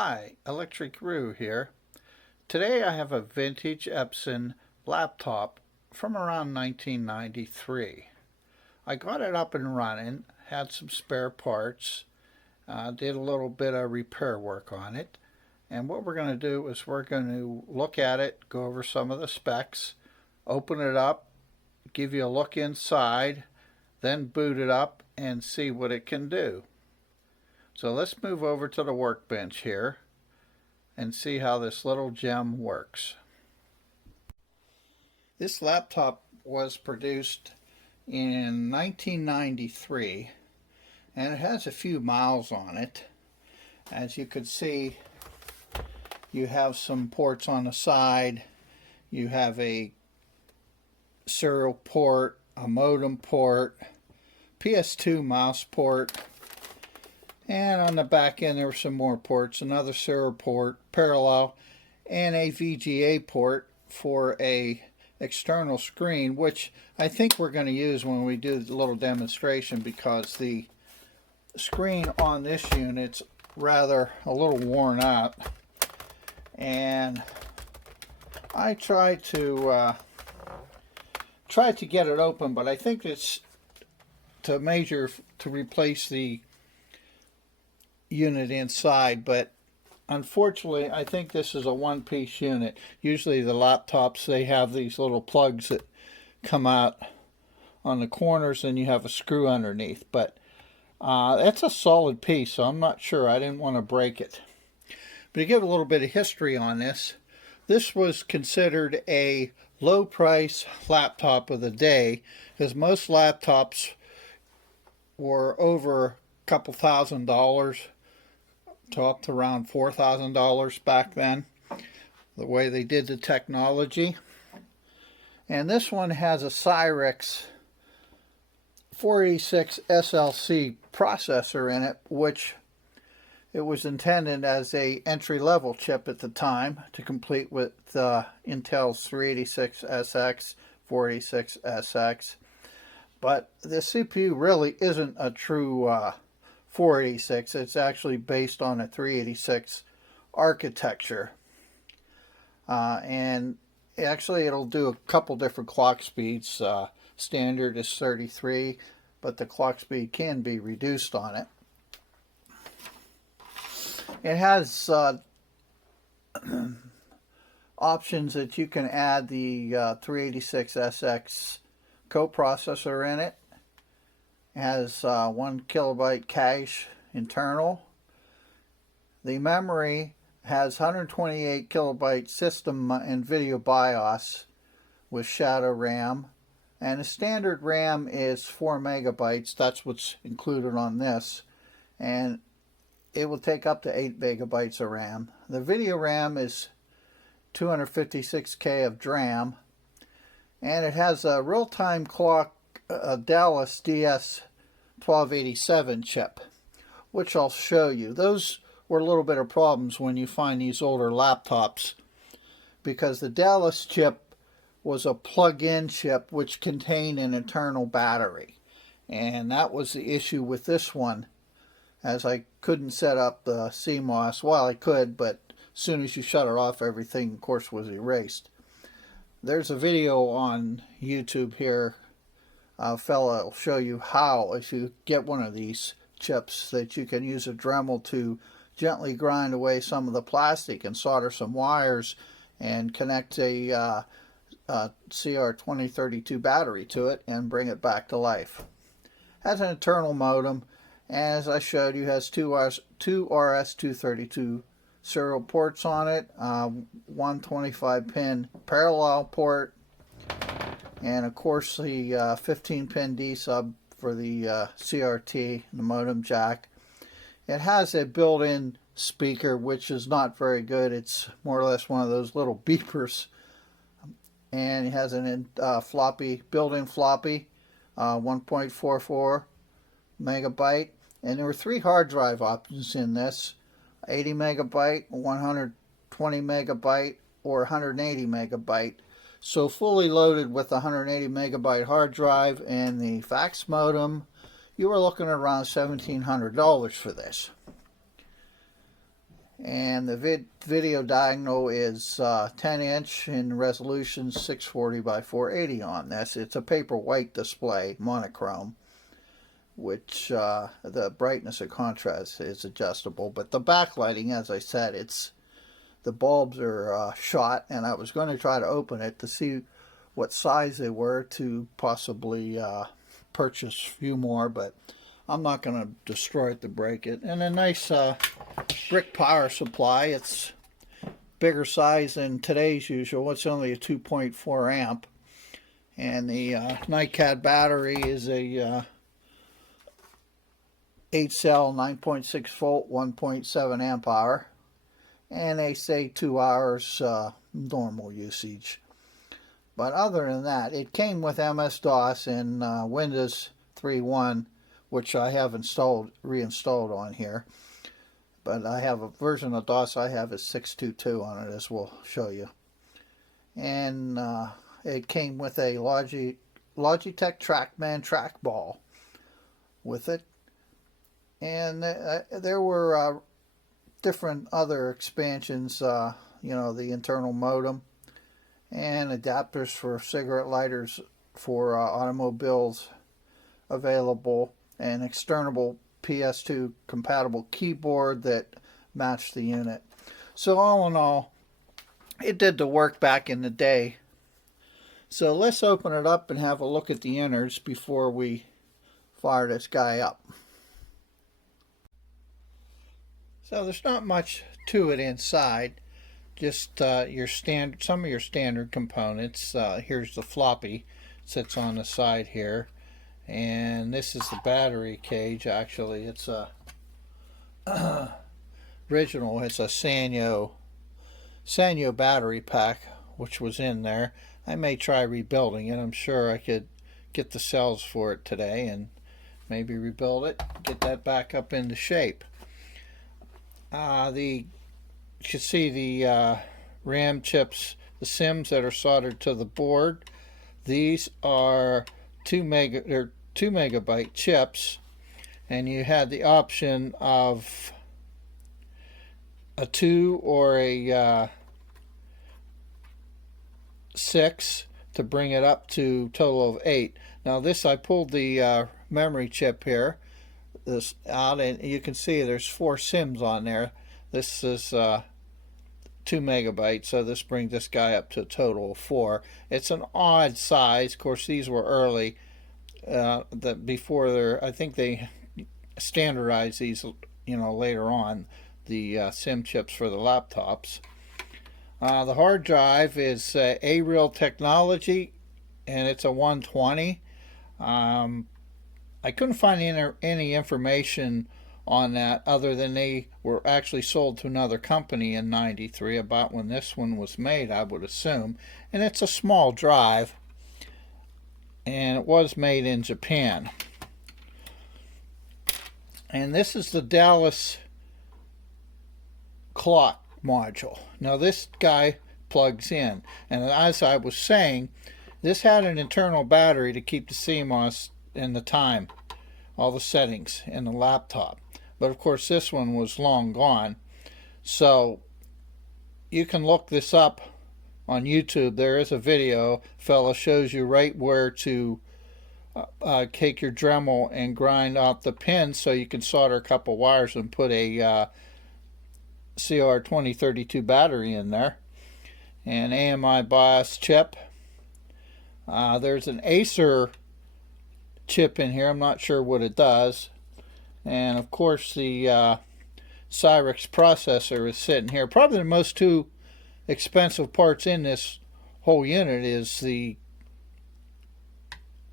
Hi, Electric Roo here. Today I have a vintage Epson laptop from around 1993. I got it up and running, had some spare parts, did a little bit of repair work on it. And what we're going to do is we're going to look at it, go over some of the specs, open it up, give you a look inside, then boot it up and see what it can do. So let's move over to the workbench here and see how this little gem works. This laptop was produced in 1993 and it has a few miles on it. As you can see, you have some ports on the side. You have a serial port, a modem port, PS2 mouse port, and on the back end there were some more ports, another serial port, parallel, and a VGA port for a external screen, which I think we're going to use when we do the little demonstration because the screen on this unit's rather a little worn out. And I tried to get it open, but I think it's to replace the unit inside, but unfortunately I think this is a one-piece unit. Usually the laptops, they have these little plugs that come out on the corners and you have a screw underneath, but it's a solid piece, so I'm not sure. I didn't want to break it. But to give a little bit of history on this, this was considered a low price laptop of the day because most laptops were over couple $1,000 to up to around $4,000 back then, the way they did the technology. And this one has a Cyrix 486 SLC processor in it, which it was intended as a entry-level chip at the time to complete with Intel's 386SX, 486SX. But the CPU really isn't a true 486. It's actually based on a 386 architecture. And actually it'll do a couple different clock speeds. Standard is 33, but the clock speed can be reduced on it. It has options that you can add the 386SX coprocessor in it. It has 1 kilobyte cache internal. The memory has 128 kilobyte system and video BIOS with shadow RAM, and the standard RAM is 4 megabytes. That's what's included on this, and it will take up to 8 megabytes of RAM. The video RAM is 256K of DRAM, and it has a real-time clock Dallas DS1287 chip, which I'll show you. Those were a little bit of problems when you find these older laptops because the Dallas chip was a plug-in chip which contained an internal battery, and that was the issue with this one, as I couldn't set up the CMOS. Well, I could, but as soon as you shut it off, everything of course was erased. There's a video on YouTube here. A fella will show you how, if you get one of these chips, that you can use a Dremel to gently grind away some of the plastic and solder some wires and connect a CR2032 battery to it and bring it back to life. Has an internal modem, as I showed you, has two RS-232 serial ports on it, one 25-pin parallel port, and of course the 15-pin D sub for the CRT, the modem jack. It has a built-in speaker, which is not very good. It's more or less one of those little beepers. And it has an built-in floppy, 1.44 megabyte. And there were 3 hard drive options in this: 80 megabyte, 120 megabyte, or 180 megabyte. So fully loaded with the 180 megabyte hard drive and the fax modem, you were looking at around $1,700 for this. And the video diagonal is 10-inch in resolution, 640 by 480 on this. It's a paper white display, monochrome, which the brightness and contrast is adjustable. But the backlighting, as I said, the bulbs are shot, and I was going to try to open it to see what size they were to possibly purchase a few more, but I'm not going to destroy it to break it. And a nice brick power supply. It's bigger size than today's usual. It's only a 2.4 amp. And the NiCad battery is a 8-cell 9.6 volt 1.7 amp hour. And they say 2 hours normal usage. But other than that, it came with MS-DOS and Windows 3.1, which I have reinstalled on here. But I have a version of DOS I have is 6.2.2 on it, as we'll show you. And it came with a Logitech TrackMan trackball with it. And there were different other expansions, you know, the internal modem and adapters for cigarette lighters for automobiles available, and external PS2 compatible keyboard that matched the unit. So all in all, it did the work back in the day. So let's open it up and have a look at the innards before we fire this guy up. So there's not much to it inside. Just some of your standard components. Here's the floppy, sits on the side here, and this is the battery cage. Actually, it's a original. It's a Sanyo battery pack, which was in there. I may try rebuilding it. I'm sure I could get the cells for it today and maybe rebuild it, get that back up into shape. You can see the RAM chips, the SIMs that are soldered to the board. These are 2 megabyte chips, and you had the option of a 2 or a 6 to bring it up to total of 8. Now this, I pulled the memory chip here this out, and you can see there's 4 SIMs on there. This is 2 megabytes, so this brings this guy up to a total of 4. It's an odd size. Of course, these were early. I think they standardized these, you know, later on, the SIM chips for the laptops. The hard drive is A-Real technology, and it's a 120. I couldn't find any information on that other than they were actually sold to another company in '93, about when this one was made, I would assume. And it's a small drive, and it was made in Japan. And this is the Dallas clock module. Now this guy plugs in, and as I was saying, this had an internal battery to keep the CMOS and the time, all the settings in the laptop. But of course this one was long gone. So you can look this up on YouTube. There is a video. Fella shows you right where to take your Dremel and grind out the pins so you can solder a couple wires and put a CR2032 battery in there. And AMI BIOS chip. There's an Acer chip in here. I'm not sure what it does. And of course the Cyrix processor is sitting here. Probably the most two expensive parts in this whole unit is the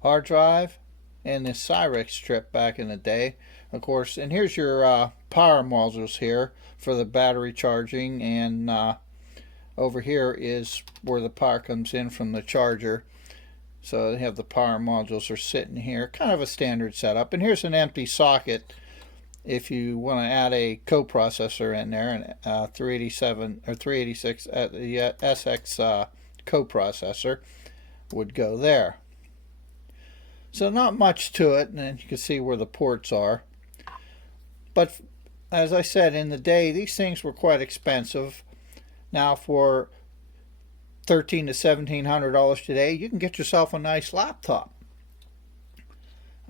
hard drive and this Cyrix strip back in the day, of course. And here's your power modules here for the battery charging, and over here is where the power comes in from the charger. So they have the power modules are sitting here, kind of a standard setup. And here's an empty socket if you want to add a coprocessor in there, and 387 or 386 the SX coprocessor would go there. So not much to it, and then you can see where the ports are. But as I said, in the day, these things were quite expensive. Now, for $1,300 to $1,700 today, you can get yourself a nice laptop.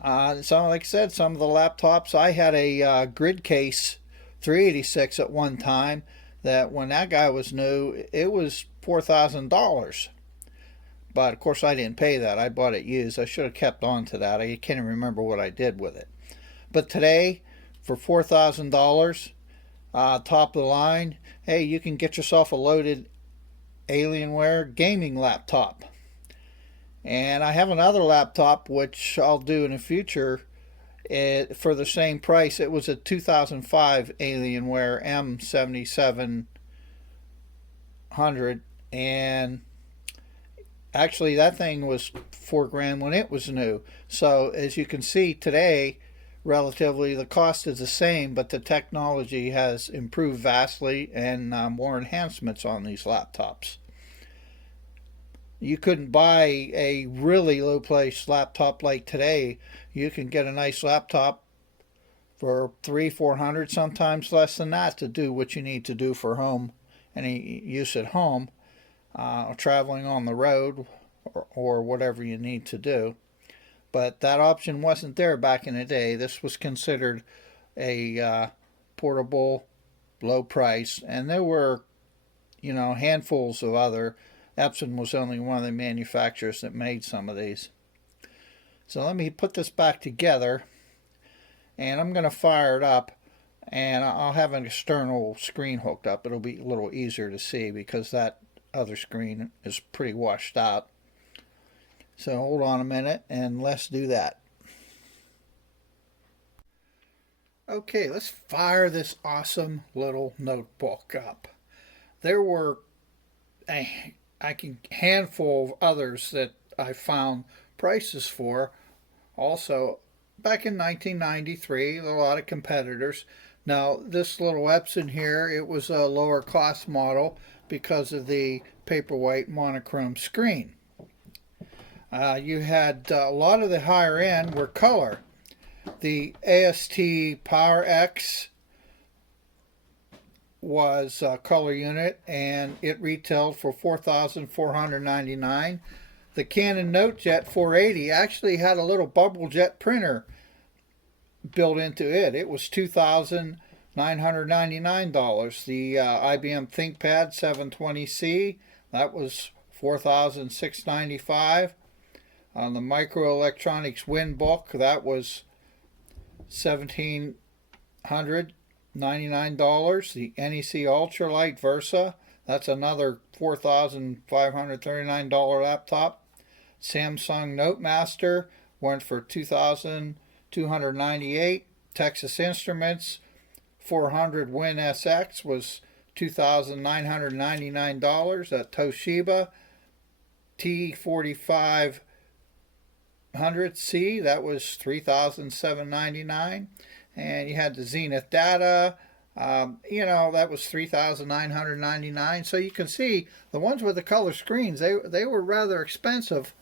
So, like I said, some of the laptops, I had a Grid Case 386 at one time. That when that guy was new, it was $4,000. But of course, I didn't pay that. I bought it used. I should have kept on to that. I can't even remember what I did with it. But today, for $4,000, top of the line, hey, you can get yourself a loaded Alienware gaming laptop. And I have another laptop which I'll do in the future for the same price. It was a 2005 Alienware M7700, and actually that thing was $4,000 when it was new. So as you can see today, relatively the cost is the same, but the technology has improved vastly, and more enhancements on these laptops. You couldn't buy a really low price laptop like today. You can get a nice laptop for $300-400, sometimes less than that, to do what you need to do for home, any use at home, traveling on the road, or whatever you need to do. But that option wasn't there back in the day. This was considered a portable, low price, and there were, handfuls of other. Epson was only one of the manufacturers that made some of these. So let me put this back together, and I'm going to fire it up, and I'll have an external screen hooked up. It'll be a little easier to see because that other screen is pretty washed out. So hold on a minute and let's do that. Okay, let's fire this awesome little notebook up. There were a handful of others that I found prices for. Also, back in 1993, a lot of competitors. Now, this little Epson here, it was a lower cost model because of the paperwhite monochrome screen. You had a lot of the higher end were color. The AST Power X was a color unit, and it retailed for $4,499. The Canon NoteJet 480 actually had a little bubble jet printer built into it. It was $2,999. The IBM ThinkPad 720C, that was $4,695. On the Microelectronics WinBook, that was $1,799. The NEC Ultralight Versa, that's another $4,539 laptop. Samsung Notemaster went for $2,298. Texas Instruments 400 Win SX was $2,999. Toshiba T4500C, that was $3,799. And you had the Zenith Data, that was $3,999. So you can see the ones with the color screens, they were rather expensive,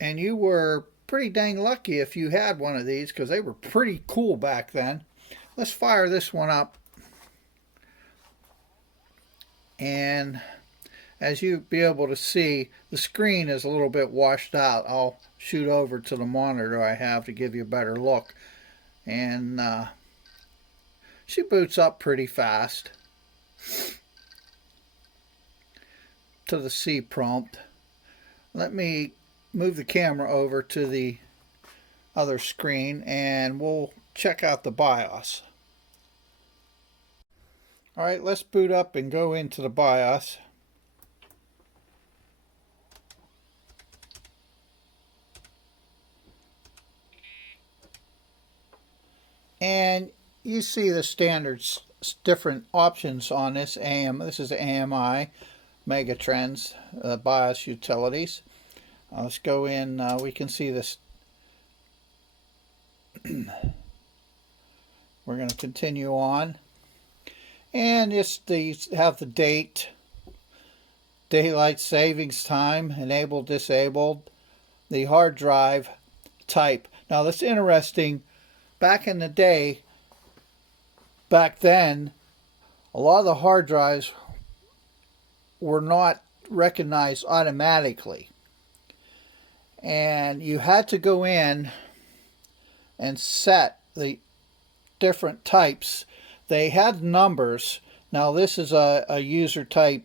and you were pretty dang lucky if you had one of these, because they were pretty cool back then. Let's fire this one up, and as you'll be able to see, the screen is a little bit washed out. I'll shoot over to the monitor I have to give you a better look. And she boots up pretty fast to the C prompt. Let me move the camera over to the other screen and we'll check out the BIOS. Alright, let's boot up and go into the BIOS. And you see the standard different options on this AM. This is AMI Megatrends BIOS utilities. Let's go in. We can see this. We're going to continue on, and it's have the date, daylight savings time, enabled, disabled, the hard drive type. Now that's interesting. Back in the day, back then, a lot of the hard drives were not recognized automatically. And you had to go in and set the different types. They had numbers. Now this is a user type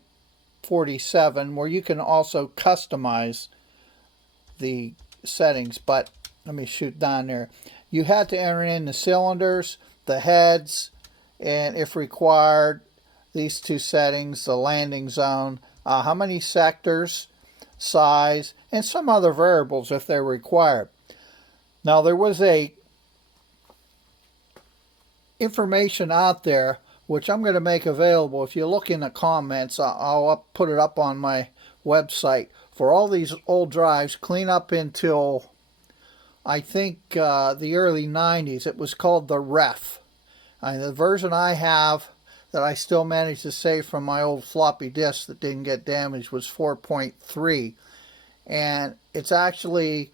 47 where you can also customize the settings, but let me shoot down there. You had to enter in the cylinders, the heads, and if required, these two settings, the landing zone, how many sectors, size, and some other variables if they're required. Now there was a information out there which I'm going to make available. If you look in the comments, I'll put it up on my website for all these old drives clean up until I think the early 90s. It was called the REF. The version I have that I still managed to save from my old floppy disk that didn't get damaged was 4.3, and it's actually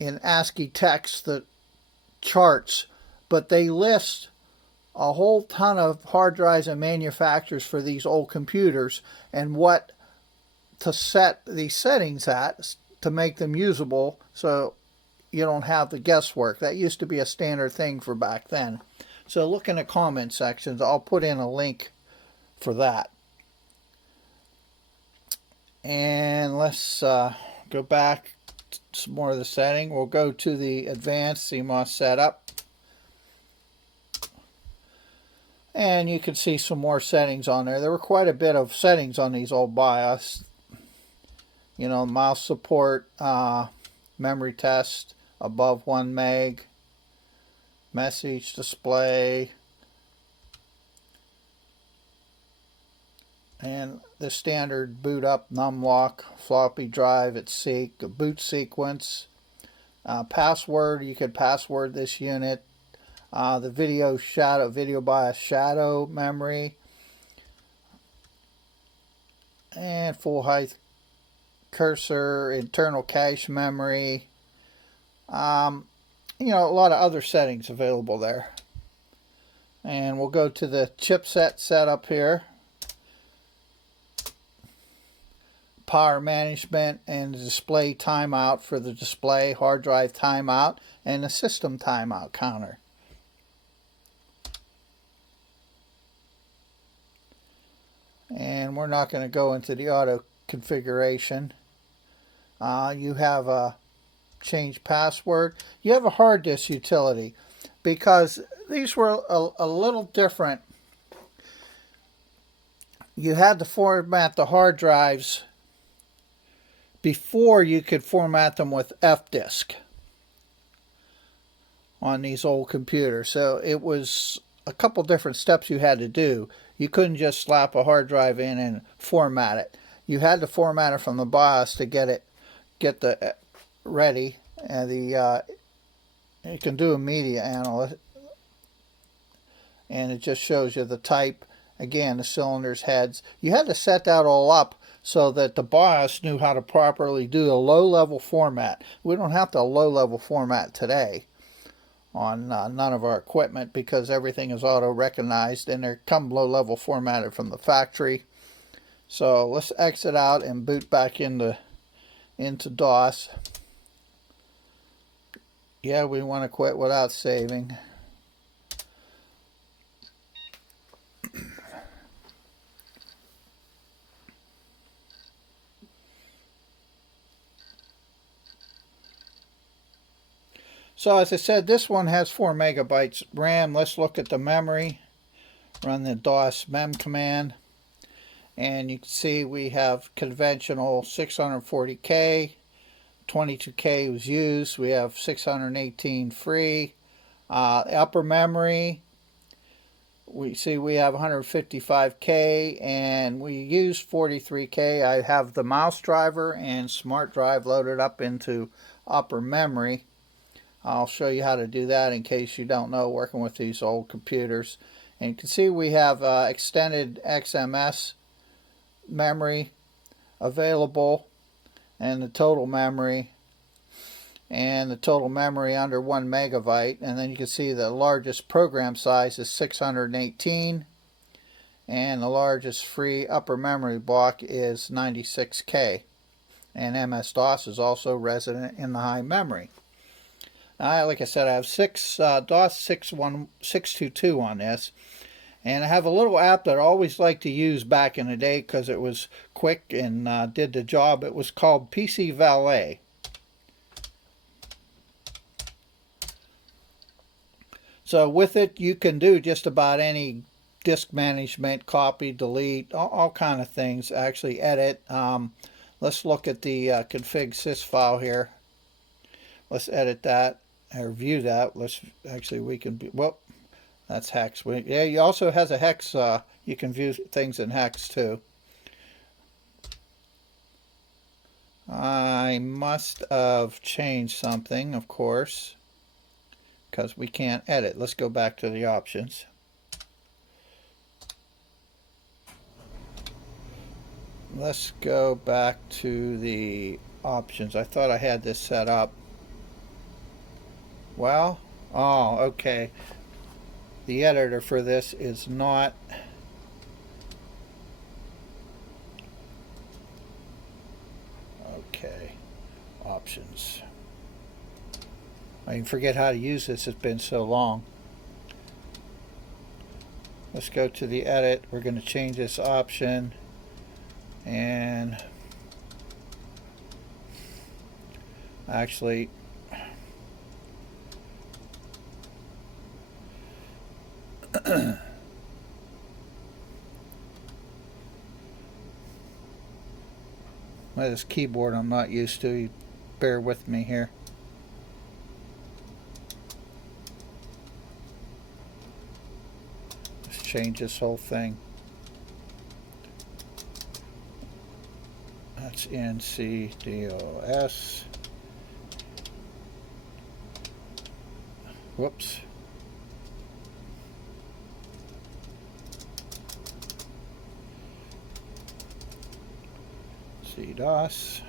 in ASCII text that charts, but they list a whole ton of hard drives and manufacturers for these old computers and what to set these settings at to make them usable, so you don't have the guesswork. That used to be a standard thing for back then. So look in the comment sections. I'll put in a link for that. And let's go back to some more of the setting. We'll go to the advanced CMOS setup. And you can see some more settings on there. There were quite a bit of settings on these old BIOS. You know, mouse support, memory test above 1 meg, message display, and the standard boot up, numlock, floppy drive at seek, a boot sequence, password. You could password this unit. The video BIOS shadow memory, and full height cursor, internal cache memory. You know, a lot of other settings available there. And we'll go to the chipset setup here. Power management and the display timeout for the display, hard drive timeout, and the system timeout counter. And we're not going to go into the auto configuration. You have a change password. You have a hard disk utility, because these were a little different. You had to format the hard drives before you could format them with F-disk on these old computers. So it was a couple different steps you had to do. You couldn't just slap a hard drive in and format it. You had to format it from the BIOS to get the ready, and you can do a media analyst, and it just shows you the type, again, the cylinders, heads. You had to set that all up so that the BIOS knew how to properly do a low-level format. We don't have to low-level format today on none of our equipment, because everything is auto-recognized and they come low-level formatted from the factory. So let's exit out and boot back into DOS. Yeah, we want to quit without saving. So as I said, this one has 4 megabytes RAM. Let's look at the memory. Run the DOS mem command. And you can see we have conventional 640K. 22K was used. We have 618 free. Upper memory, we see we have 155K, and we use 43K. I have the mouse driver and smart drive loaded up into upper memory. I'll show you how to do that in case you don't know, working with these old computers. And you can see we have extended XMS memory available, and the total memory and the total memory under 1 megabyte. And then you can see the largest program size is 618, and the largest free upper memory block is 96K. And MS-DOS is also resident in the high memory. Like I said, I have DOS 622 on this, and I have a little app that I always liked to use back in the day because it was quick and did the job. It was called PC Valet. So with it, you can do just about any disk management, copy, delete, all kind of things. Actually edit. Let's look at the config sys file here. Let's edit that or view that. We can be, well, that's hex. Yeah, it also has a hex. You can view things in hex too. I must have changed something, of course, because we can't edit. Let's go back to the options. Let's go back to the options. I thought I had this set up. Well, oh, okay. The editor for this is not okay. Options. I can forget how to use this. It's been so long. Let's go to the edit. We're going to change this option, and actually this keyboard I'm not used to. You bear with me here. Let's change this whole thing. That's NCDOS. Whoops. CDOS.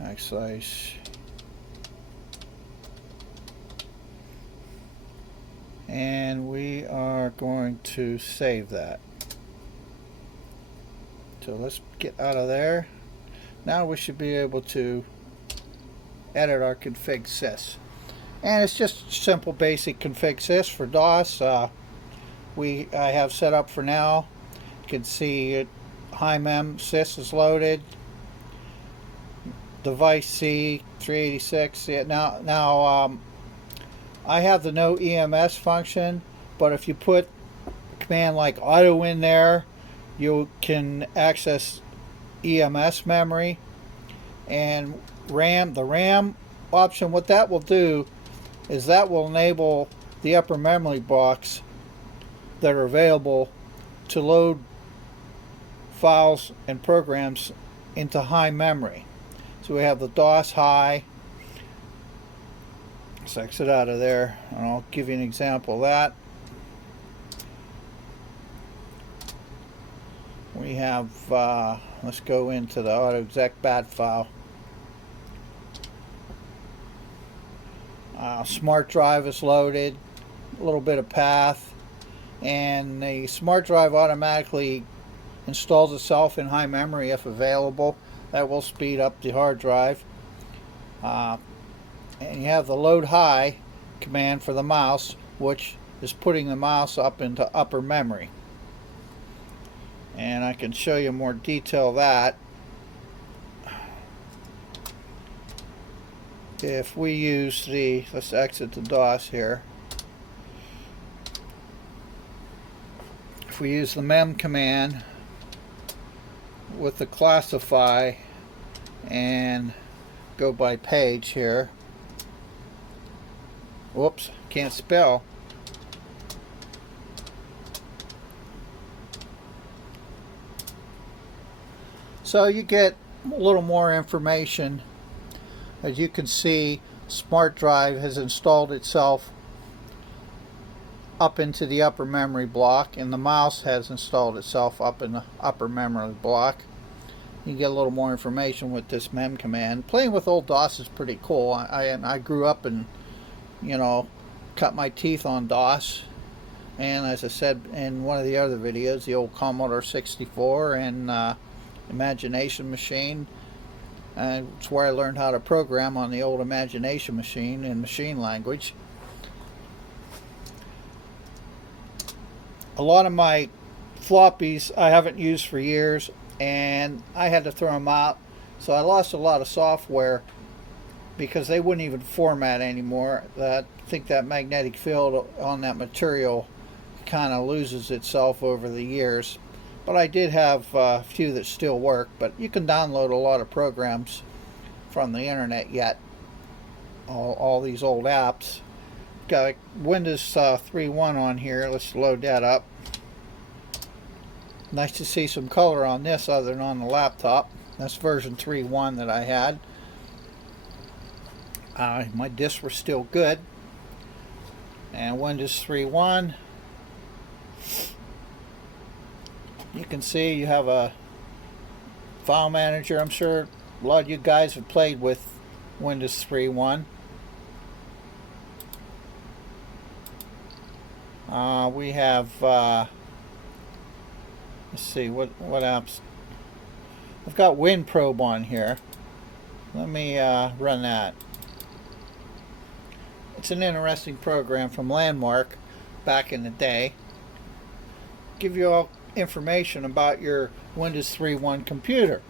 Backslash. And we are going to save that. So let's get out of there. Now we should be able to edit our config sys. And it's just simple basic config sys for DOS. I have set up for now. You can see it, high mem sys is loaded. Device C 386. Yeah, now I have the no EMS function, but if you put a command like auto in there, you can access EMS memory and RAM. The RAM option, what that will do is that will enable the upper memory blocks that are available to load files and programs into high memory. So we have the DOS high. Let's exit out of there, and I'll give you an example of that. We have, let's go into the autoexec bat file. Smart drive is loaded, a little bit of path, and the smart drive automatically installs itself in high memory if available. That will speed up the hard drive. And you have the load high command for the mouse, which is putting the mouse up into upper memory. And I can show you more detail of that. If we use the, let's exit the DOS here. If we use the mem command with the classify and go by page here. Whoops, can't spell. So you get a little more information. As you can see, smart drive has installed itself up into the upper memory block, and the mouse has installed itself up in the upper memory block. you get a little more information with this mem command. Playing with old DOS is pretty cool. I grew up and, you know, cut my teeth on DOS. And as I said in one of the other videos, the old Commodore 64 and Imagination Machine. It's where I learned how to program on the old Imagination Machine in machine language. A lot of my floppies I haven't used for years, and I had to throw them out, so I lost a lot of software because they wouldn't even format anymore. I think that magnetic field on that material kind of loses itself over the years. But I did have a few that still work, but you can download a lot of programs from the internet yet. All these old apps. Got Windows 3.1 on here. Let's load that up. Nice to see some color on this other than on the laptop. That's version 3.1 that I had. My discs were still good. And Windows 3.1. You can see you have a file manager. I'm sure a lot of you guys have played with Windows 3.1. We have let's see what apps. I've got WinProbe on here. Let me run that. It's an interesting program from Landmark back in the day. Give you all information about your Windows 3.1 computer.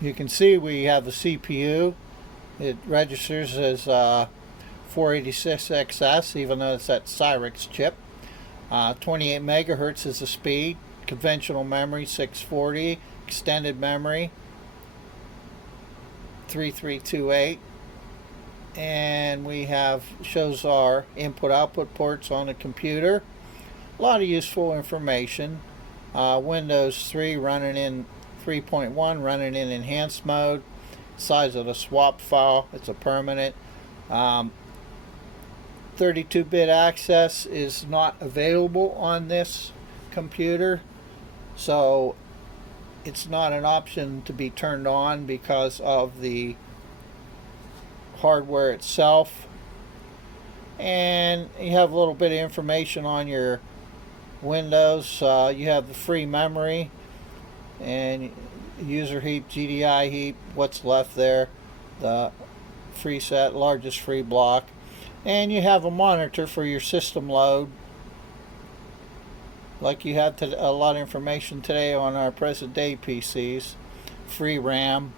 You can see we have the CPU. It registers as 486XS, even though it's that Cyrix chip. 28 megahertz is the speed. Conventional memory 640. Extended memory 3328. And we have shows our input-output ports on the computer. A lot of useful information. Windows 3 running in 3.1, running in enhanced mode. Size of the swap file, it's a permanent. 32-bit access is not available on this computer, so it's not an option to be turned on because of the hardware itself. And you have a little bit of information on your Windows. You have the free memory and user heap, GDI heap, what's left there, the free set, largest free block, and you have a monitor for your system load, like you have a lot of information today on our present day PCs. Free RAM,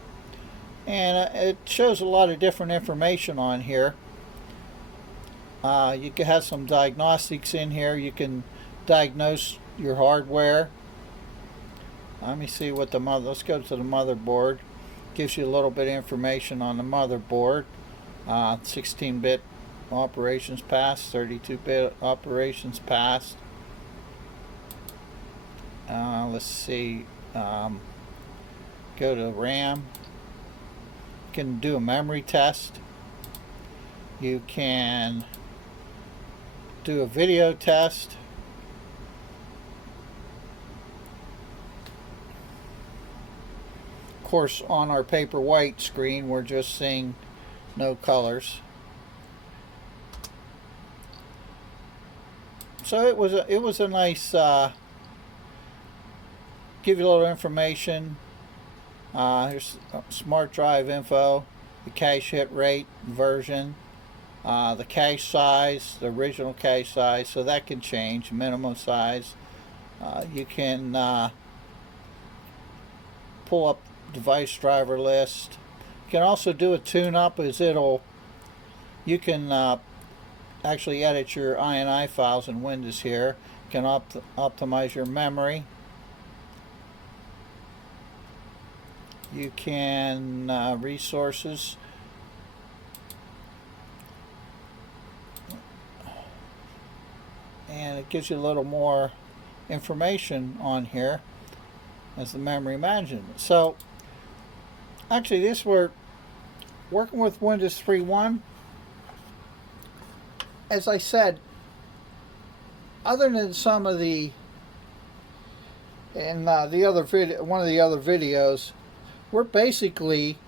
and it shows a lot of different information on here. You can have some diagnostics in here. You can diagnose your hardware. Let me see what let's go to the motherboard. Gives you a little bit of information on the motherboard. 16-bit operations passed, 32-bit operations passed. Let's see. Go to RAM. You can do a memory test. You can do a video test. Of course, on our paper white screen, we're just seeing no colors. So it was a nice give you a little information. Here's smart drive info, the cache hit rate, version, the cache size, the original cache size, so that can change, minimum size. You can pull up device driver list. You can also do a tune-up, as you can actually edit your INI files in Windows here. You can optimize your memory. You can resources. And it gives you a little more information on here as the memory management. So actually we're working with Windows 3.1. As I said, other than some of the one of the other videos, we're basically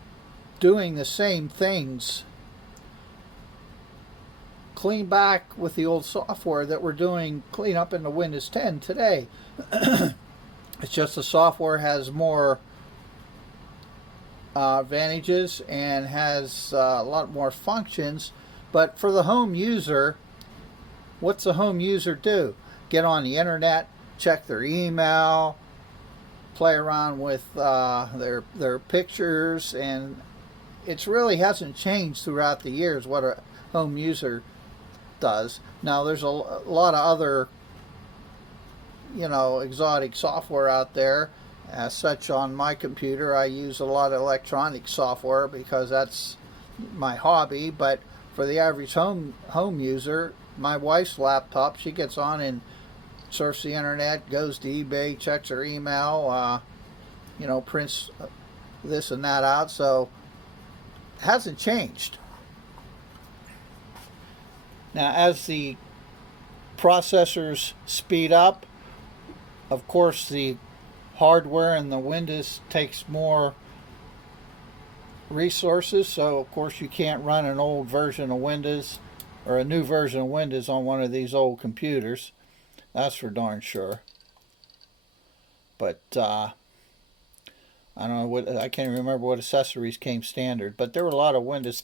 doing the same things, clean back with the old software that we're doing clean up in the Windows 10 today. It's just the software has more advantages and has a lot more functions. But for the home user, what's the home user do? Get on the internet, check their email, play around with their pictures, and it really hasn't changed throughout the years what a home user does. Now there's a lot of other exotic software out there. As such, on my computer I use a lot of electronic software because that's my hobby. But for the average home user, my wife's laptop, she gets on and surfs the internet, goes to eBay, checks her email, prints this and that out. So it hasn't changed. Now, as the processors speed up, of course the hardware in the Windows takes more resources, so of course you can't run an old version of Windows or a new version of Windows on one of these old computers. That's for darn sure. But I don't know what, I can't remember what accessories came standard, but there were a lot of Windows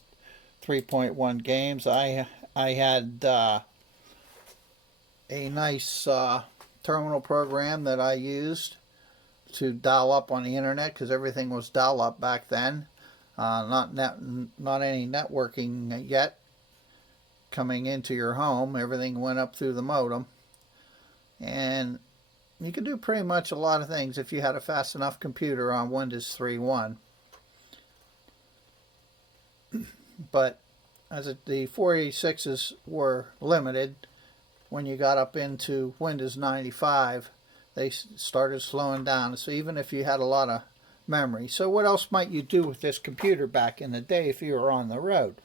3.1 games. I had a nice terminal program that I used to dial up on the internet, because everything was dial up back then. Not any networking yet coming into your home. Everything went up through the modem, and you could do pretty much a lot of things if you had a fast enough computer on Windows 3.1. But as the 486s were limited, when you got up into Windows 95, they started slowing down. So even if you had a lot of memory. So what else might you do with this computer back in the day if you were on the road?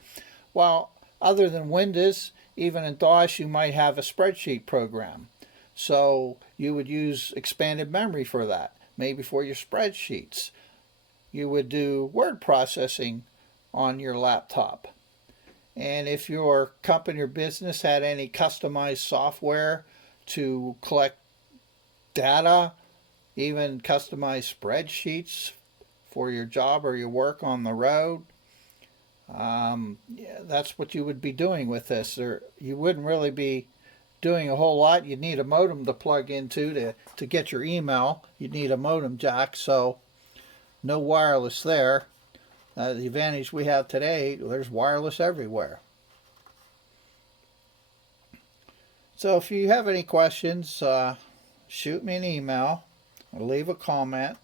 Well, other than Windows, even in DOS, you might have a spreadsheet program. So you would use expanded memory for that, maybe for your spreadsheets. You would do word processing on your laptop. And if your company or business had any customized software to collect data, even customized spreadsheets for your job or your work on the road, that's what you would be doing with this. You wouldn't really be doing a whole lot. You'd need a modem to plug into to get your email. You'd need a modem jack, so no wireless there. The advantage we have today, there's wireless everywhere. So if you have any questions, shoot me an email or leave a comment.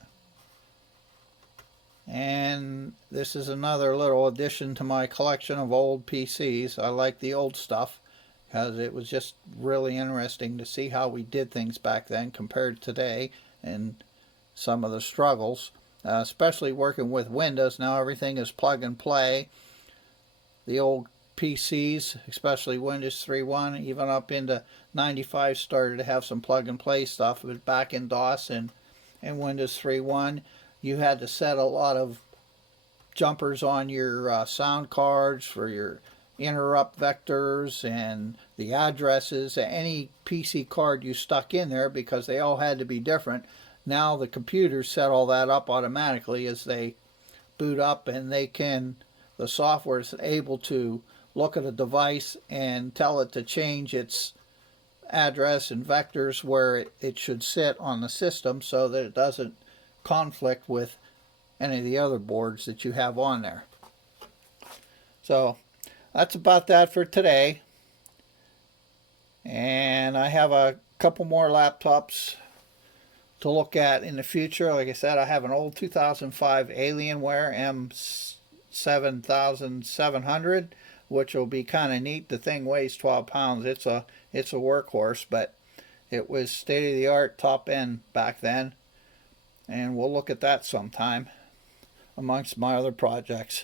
And this is another little addition to my collection of old PCs. I like the old stuff because it was just really interesting to see how we did things back then compared to today, and some of the struggles, especially working with Windows. Now everything is plug and play. The old PCs, especially Windows 3.1, even up into 95, started to have some plug and play stuff. But back in DOS and Windows 3.1, you had to set a lot of jumpers on your sound cards for your interrupt vectors and the addresses, any PC card you stuck in there, because they all had to be different. Now the computers set all that up automatically as they boot up, and the software is able to look at a device and tell it to change its address and vectors where it should sit on the system, so that it doesn't conflict with any of the other boards that you have on there. So that's about that for today. And I have a couple more laptops to look at in the future. Like I said, I have an old 2005 Alienware M7700, which will be kind of neat. The thing weighs 12 pounds. It's a workhorse, but it was state-of-the-art, top end back then. And we'll look at that sometime amongst my other projects.